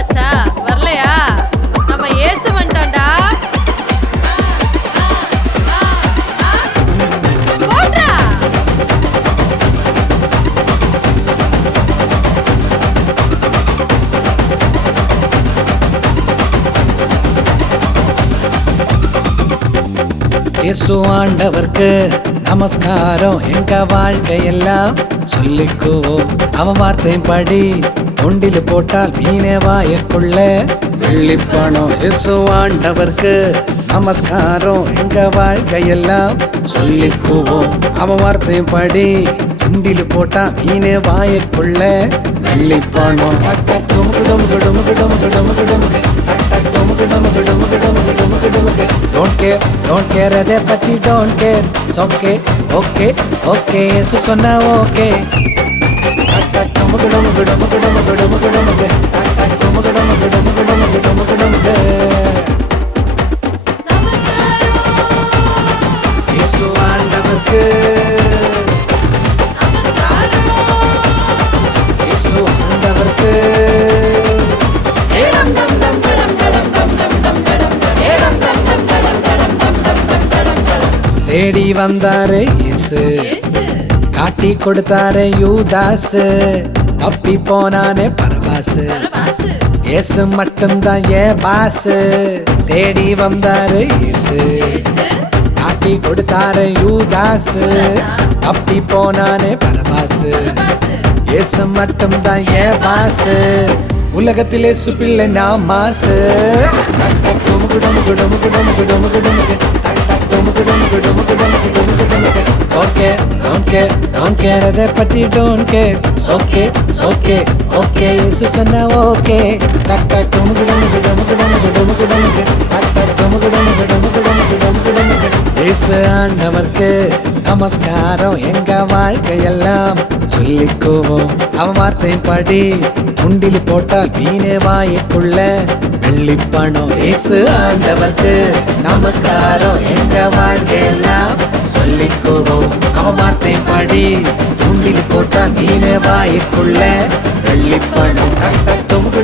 மச்சா வரலையா? நம்ம ஏசு வந்துட்டான்டா. போட்றா. இயேசு ஆண்டவர்க்கு நமஸ்காரம். எங்க வாழ்க்கையெல்லாம் சொல்லிக்குவோம் அவன் வார்த்தையும் படி. தொண்டில் போட்டால் மீனே வாயக்குள்ள வெள்ளிப்பணம். இயேசு ஆண்டவர்க்கு நமஸ்காரம். எங்க வாழ்க்கையெல்லாம் சொல்லிக்குவோம் அவன் வார்த்தையும் படி. தொண்டில் போட்டா மீனே வாயக்குள்ள வெள்ளிப்பணம். Don't care அதை பத்தி don't care. Okay, okay, okay. இயேசு சொன்னா okay. இயேசு ஆண்டவர்க்கு இயேசு ஆண்டவர்க்கு தேடி வந்தாரே இயேசு, காட்டி கொடுத்தாரே யூதாசு. தப்பி போனானே பரபாசு, இயேசு மட்டும்தான் ஏ பாசு. தேடி வந்தாரு இயேசு, காட்டி கொடுத்தாரு யூதாசு. தப்பி போனானே பரபாசு, இயேசு மட்டும்தான் ஏ பாசு. உலகத்திலே சுப்பிள்ளை நான் மாசு. Okay, don't care அதை பத்தி don't care. Okay, okay, okay. இயேசு சொன்னா okay. இயேசு ஆண்டவர்க்கு நமஸ்காரம். எங்க வாழ்க்கையெல்லாம் சொல்லிக்குவோம் அவன் வார்த்தையும் படி. துண்டில் போட்டால் மீனே வாய்க்குள்ள வெள்ளிப்பணம். இயேசு ஆண்டவர்க்கு நமஸ்காரம். எங்க வாழ்க்கையெல்லாம் சொல்லிக்குவோம் அவன் வார்த்தையும் படி. துண்டில் போட்டால் மீனே வாய்க்குள்ள வெள்ளிப்பணம். டொமுக்கு